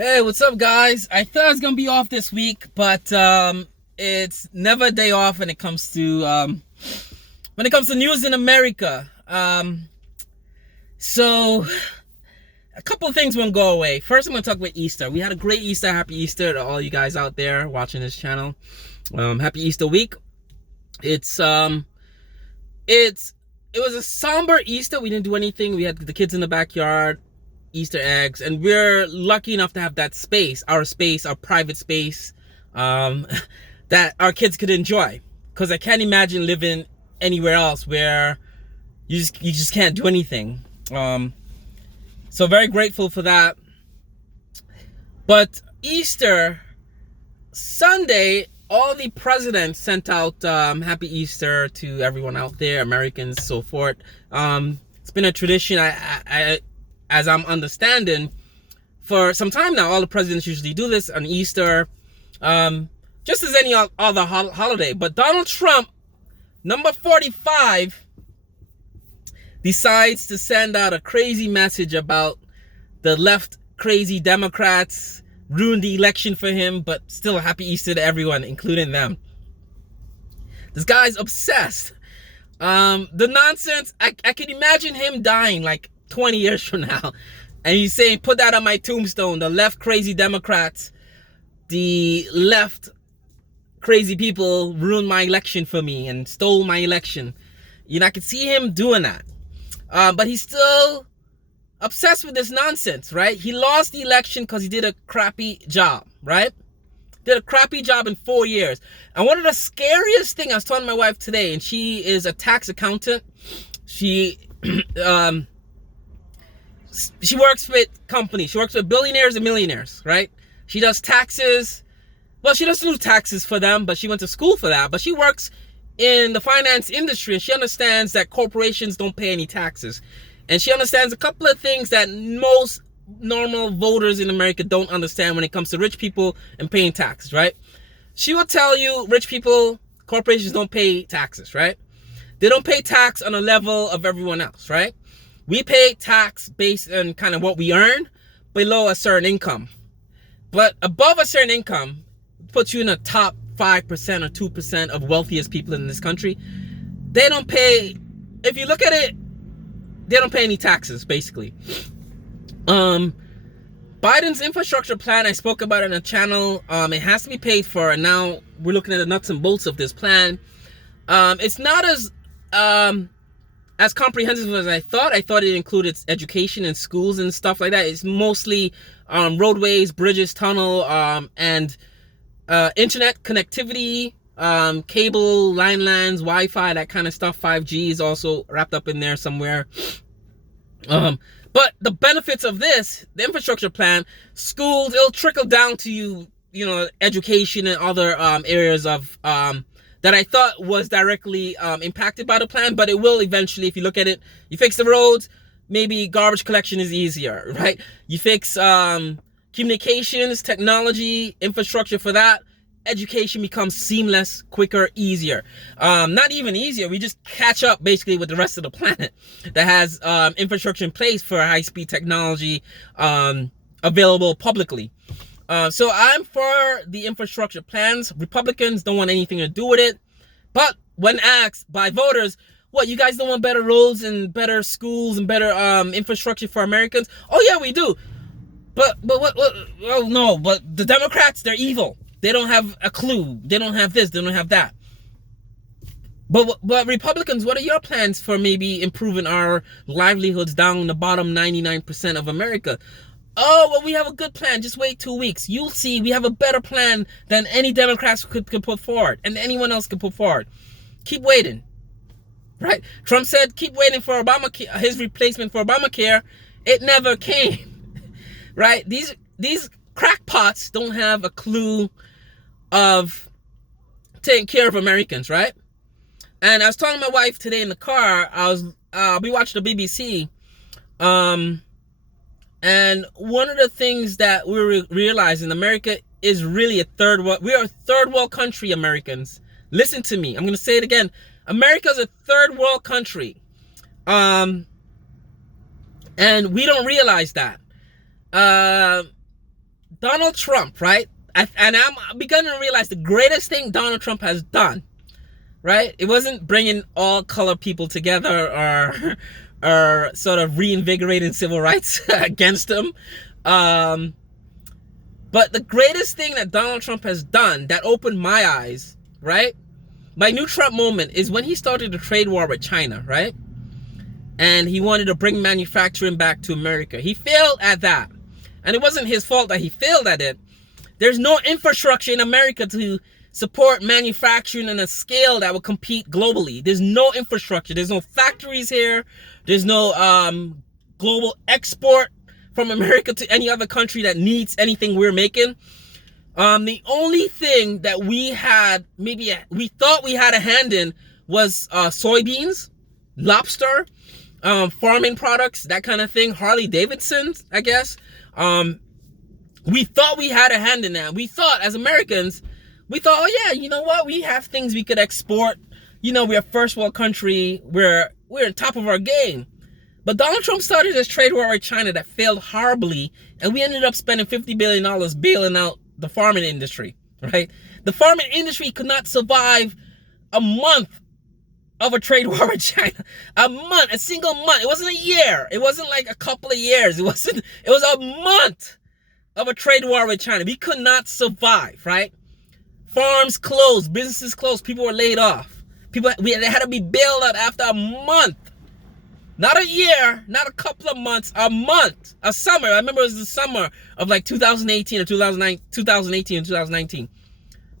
Hey, what's up, guys? I thought I was gonna be off this week, but it's never a day off when it comes to news in America. So a couple of things won't go away. First, I'm gonna talk about Easter. We had a great Easter. Happy Easter to all you guys out there watching this channel. Happy Easter week. It's it's it was a somber Easter. We didn't do anything. We had the kids in the backyard, Easter eggs, and we're lucky enough to have that space, our private space, um, that our kids could enjoy. Because I can't imagine living anywhere else where you just can't do anything. So very grateful for that. But Easter Sunday, all the presidents sent out Happy Easter to everyone out there, Americans, so forth. It's been a tradition. As I'm understanding, for some time now, all the presidents usually do this on Easter, just as any other holiday. But Donald Trump, number 45, decides to send out a crazy message about the left crazy Democrats ruined the election for him, but still Happy Easter to everyone, including them. This guy's obsessed. The nonsense, I can imagine him dying like 20 years from now. And he's saying, put that on my tombstone. The left crazy Democrats, the left crazy people ruined my election for me and stole my election. You know, I could see him doing that. But he's still obsessed with this nonsense, right? He lost the election because he did a crappy job, right? Did a crappy job in 4 years. And one of the scariest things, I was telling my wife today, and she is a tax accountant. She works with companies. She works with billionaires and millionaires, right? She does taxes. Well, she doesn't do taxes for them, but she went to school for that. But she works in the finance industry, and she understands that corporations don't pay any taxes. And she understands a couple of things that most normal voters in America don't understand when it comes to rich people and paying taxes, right? She will tell you rich people, corporations don't pay taxes, right? They don't pay tax on a level of everyone else, right? We pay tax based on kind of what we earn below a certain income. But above a certain income puts you in the top 5% or 2% of wealthiest people in this country. They don't pay, if you look at it, they don't pay any taxes, basically. Biden's infrastructure plan, I spoke about it on the channel. It has to be paid for, and now we're looking at the nuts and bolts of this plan. It's not as comprehensive as I thought. I thought it included education and schools and stuff like that. It's mostly roadways, bridges, tunnel, and internet connectivity, cable, landlines, Wi-Fi, that kind of stuff. 5G is also wrapped up in there somewhere. But the benefits of this, the infrastructure plan, schools, it'll trickle down to you know, education and other areas of that I thought was directly impacted by the plan, but it will eventually. If you look at it, you fix the roads, maybe garbage collection is easier, right? You fix communications, technology, infrastructure for that, education becomes seamless, quicker, easier. Not even easier, we just catch up basically with the rest of the planet that has infrastructure in place for high-speed technology available publicly. So I'm for the infrastructure plans. Republicans don't want anything to do with it. But when asked by voters, what, you guys don't want better roads and better schools and better infrastructure for Americans? Oh yeah, we do. But what? Oh no, but the Democrats, they're evil. They don't have a clue. They don't have this. They don't have that. But Republicans, what are your plans for maybe improving our livelihoods down the bottom 99% of America? Oh, well, we have a good plan. Just wait 2 weeks. You'll see we have a better plan than any Democrats could put forward and anyone else could put forward. Keep waiting, right? Trump said keep waiting for Obamacare, his replacement for Obamacare. It never came, right? These crackpots don't have a clue of taking care of Americans, right? And I was talking to my wife today in the car. We watched the BBC, and one of the things that we're realizing, America is really a third world. We are a third world country, Americans. Listen to me. I'm going to say it again. America is a third world country. And we don't realize that. Donald Trump, right? And I'm beginning to realize the greatest thing Donald Trump has done, right? It wasn't bringing all color people together or sort of reinvigorating civil rights against them. But the greatest thing that Donald Trump has done that opened my eyes, right? My new Trump moment is when he started a trade war with China, right? And he wanted to bring manufacturing back to America. He failed at that. And it wasn't his fault that he failed at it. There's no infrastructure in America to support manufacturing on a scale that will compete globally. There's no infrastructure. There's no factories here. There's no global export from America to any other country that needs anything we're making. The only thing that we thought we had a hand in was soybeans, lobster, farming products, that kind of thing. Harley Davidson, I guess. We thought we had a hand in that. We thought, as Americans, oh yeah, you know what? We have things we could export. You know, we're a first world country. We're on top of our game. But Donald Trump started this trade war with China that failed horribly, and we ended up spending $50 billion bailing out the farming industry, right? The farming industry could not survive a month of a trade war with China. A single month. It wasn't a year. It wasn't like a couple of years. It was a month of a trade war with China. We could not survive, right? Farms closed, businesses closed, people were laid off. They had to be bailed out after a month. Not a year, not a couple of months, a month, a summer. I remember it was the summer of like 2018 or 2018 and 2019.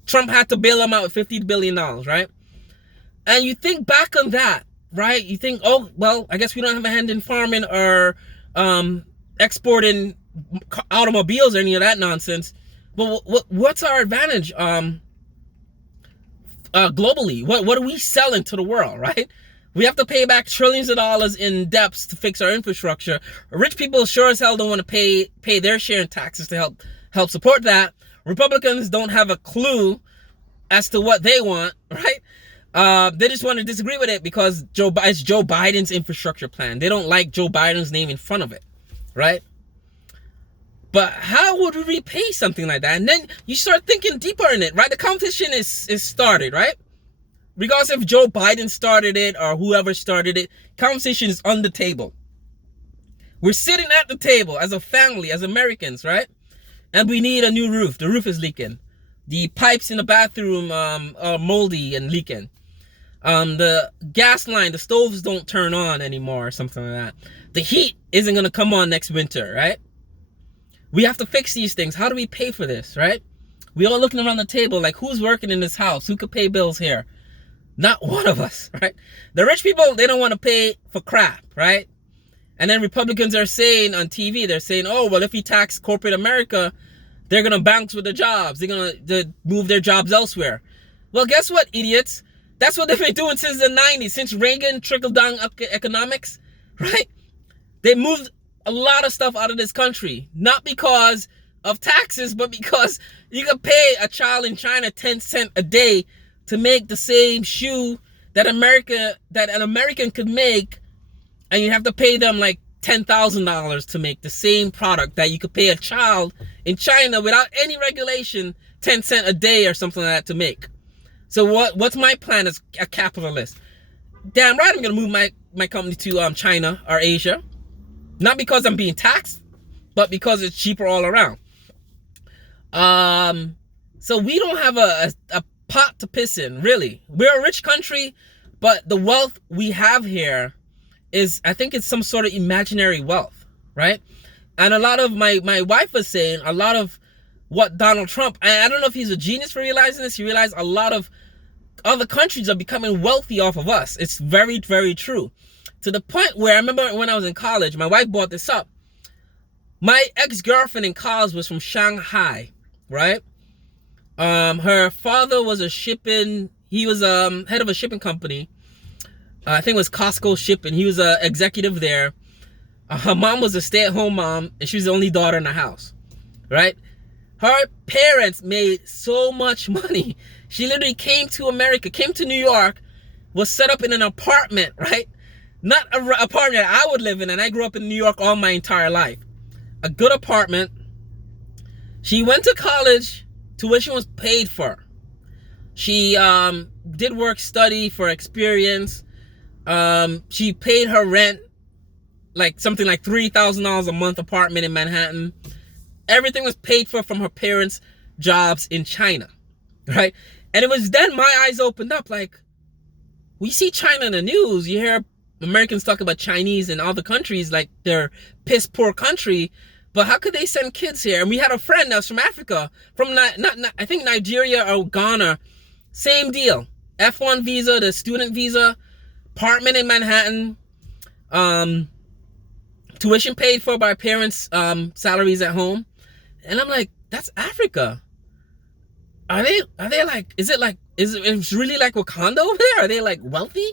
Trump had to bail them out with $50 billion, right? And you think back on that, right? You think, oh, well, I guess we don't have a hand in farming or exporting automobiles or any of that nonsense. But what's our advantage globally? What are we selling to the world, right? We have to pay back trillions of dollars in debts to fix our infrastructure. Rich people sure as hell don't want to pay their share in taxes to help support that. Republicans don't have a clue as to what they want, right? They just want to disagree with it because it's Joe Biden's infrastructure plan. They don't like Joe Biden's name in front of it, right? But how would we repay something like that? And then you start thinking deeper in it, right? The competition is started, right? Regardless if Joe Biden started it or whoever started it, conversation is on the table. We're sitting at the table as a family, as Americans, right? And we need a new roof. The roof is leaking. The pipes in the bathroom are moldy and leaking. The gas line, the stoves don't turn on anymore or something like that. The heat isn't going to come on next winter, right? We have to fix these things. How do we pay for this, right? We all looking around the table like, who's working in this house? Who could pay bills here? Not one of us, right? The rich people, they don't want to pay for crap, right? And then Republicans are saying on TV, they're saying, oh, well, if you tax corporate America, they're going to bounce with the jobs. They're going to move their jobs elsewhere. Well, guess what, idiots? That's what they've been doing since the 90s, since Reagan trickle-down economics, right? They moved a lot of stuff out of this country, not because of taxes, but because you can pay a child in China 10 cents a day to make the same shoe that an American could make, and you have to pay them like $10,000 to make the same product that you could pay a child in China without any regulation 10 cents a day or something like that to make. So what's my plan as a capitalist? Damn right I'm gonna move my company to China or Asia. Not because I'm being taxed, but because it's cheaper all around. So we don't have a pot to piss in, really. We're a rich country, but the wealth we have here is, I think it's some sort of imaginary wealth, right? And a lot of my wife was saying, a lot of what Donald Trump, and I don't know if he's a genius for realizing this, he realized a lot of other countries are becoming wealthy off of us. It's very, very true. To the point where, I remember when I was in college, my wife brought this up. My ex-girlfriend in college was from Shanghai, right? Her father was he was head of a shipping company. I think it was Costco Shipping. He was an executive there. Her mom was a stay-at-home mom, and she was the only daughter in the house, right? Her parents made so much money. She literally came to America, came to New York, was set up in an apartment, right? Not an apartment that I would live in, and I grew up in New York all my entire life. A good apartment. She went to college, tuition was paid for. She did work study for experience. She paid her rent, like something like $3,000 a month apartment in Manhattan. Everything was paid for from her parents' jobs in China, right? And it was then my eyes opened up. Like, we see China in the news. You hear Americans talk about Chinese in other countries like they're piss poor country. But how could they send kids here? And we had a friend that was from Africa, from I think Nigeria or Ghana. Same deal. F1 visa, the student visa, apartment in Manhattan, tuition paid for by parents' salaries at home. And I'm like, that's Africa. Are they like, is it really like Wakanda over there? Are they like wealthy?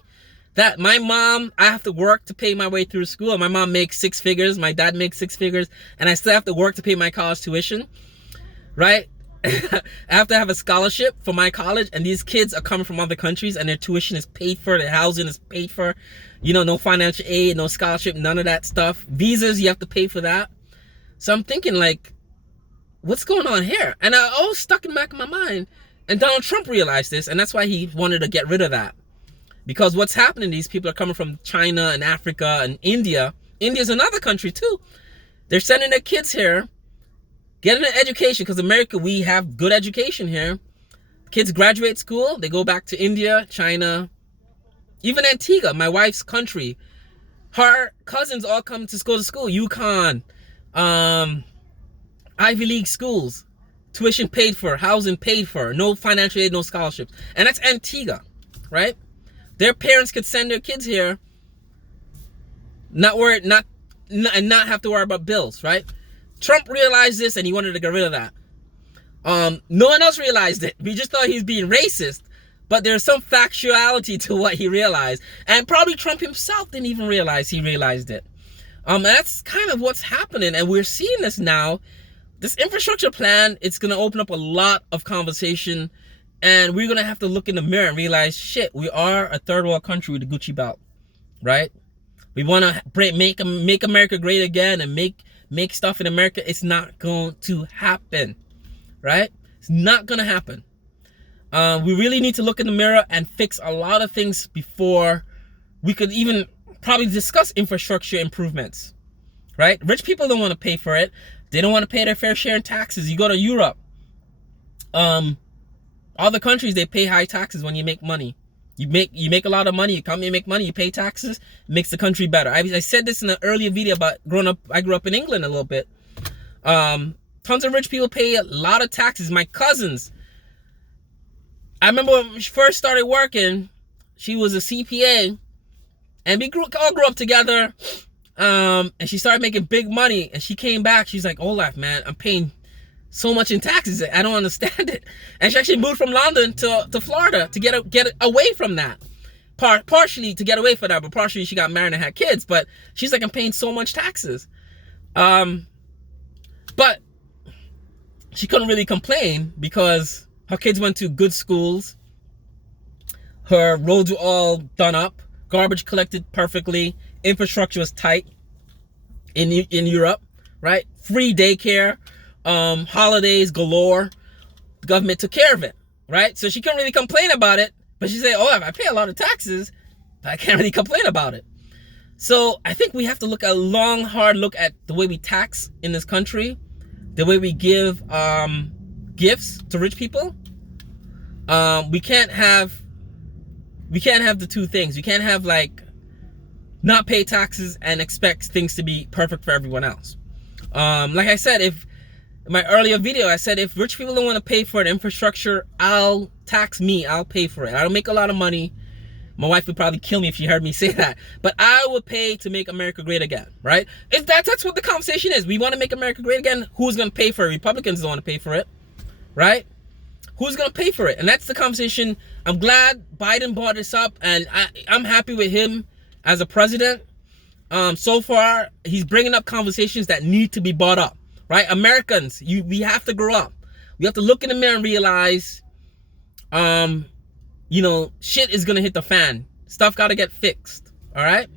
That my mom, I have to work to pay my way through school. My mom makes 6 figures. My dad makes 6 figures. And I still have to work to pay my college tuition, right? I have to have a scholarship for my college. And these kids are coming from other countries and their tuition is paid for. Their housing is paid for. You know, no financial aid, no scholarship, none of that stuff. Visas, you have to pay for that. So I'm thinking like, what's going on here? And I always stuck in the back of my mind. And Donald Trump realized this, and that's why he wanted to get rid of that. Because what's happening, these people are coming from China and Africa and India. India's another country too. They're sending their kids here, getting an education, because America, we have good education here. Kids graduate school, they go back to India, China, even Antigua, my wife's country. Her cousins all come to go to school, UConn, Ivy League schools, tuition paid for, housing paid for, no financial aid, no scholarships. And that's Antigua, right? Their parents could send their kids here, not have to worry about bills, right? Trump realized this and he wanted to get rid of that. No one else realized it. We just thought he's being racist, but there's some factuality to what he realized. And probably Trump himself didn't even realize he realized it. That's kind of what's happening. And we're seeing this now. This infrastructure plan, it's going to open up a lot of conversation. And we're going to have to look in the mirror and realize, shit, we are a third world country with a Gucci belt, right? We want to make America great again and make stuff in America. It's not going to happen, right? It's not going to happen. We really need to look in the mirror and fix a lot of things before we could even probably discuss infrastructure improvements, right? Rich people don't want to pay for it. They don't want to pay their fair share in taxes. You go to Europe, other countries, they pay high taxes when you make money. You make a lot of money, you come here, make money, you pay taxes, it makes the country better. I said this in an earlier video about growing up. I grew up in England a little bit. Tons of rich people pay a lot of taxes. My cousins, I remember when she first started working, she was a CPA, and we all grew up together. And she started making big money, and she came back. She's like, Olaf, man, I'm paying so much in taxes. I don't understand it. And she actually moved from London to Florida to get away from that. Partially to get away from that, but partially she got married and had kids. But she's like, I'm paying so much taxes. But she couldn't really complain because her kids went to good schools. Her roads were all done up. Garbage collected perfectly. Infrastructure was tight in Europe, right? Free daycare. Holidays galore. The government took care of it, right? So she couldn't really complain about it, but she said, oh, I pay a lot of taxes, but I can't really complain about it. So I think we have to look a long, hard look at the way we tax in this country, the way we give gifts to rich people. We can't have the two things. We can't have like not pay taxes and expect things to be perfect for everyone else. Like I said, in my earlier video, I said, if rich people don't want to pay for the infrastructure, I'll pay for it. I don't make a lot of money. My wife would probably kill me if she heard me say that. But I would pay to make America great again, right? If that's what the conversation is. We want to make America great again. Who's going to pay for it? Republicans don't want to pay for it, right? Who's going to pay for it? And that's the conversation. I'm glad Biden brought this up, and I'm happy with him as a president. So far, he's bringing up conversations that need to be brought up, right? Americans, we have to grow up. We have to look in the mirror and realize, shit is going to hit the fan. Stuff got to get fixed, all right?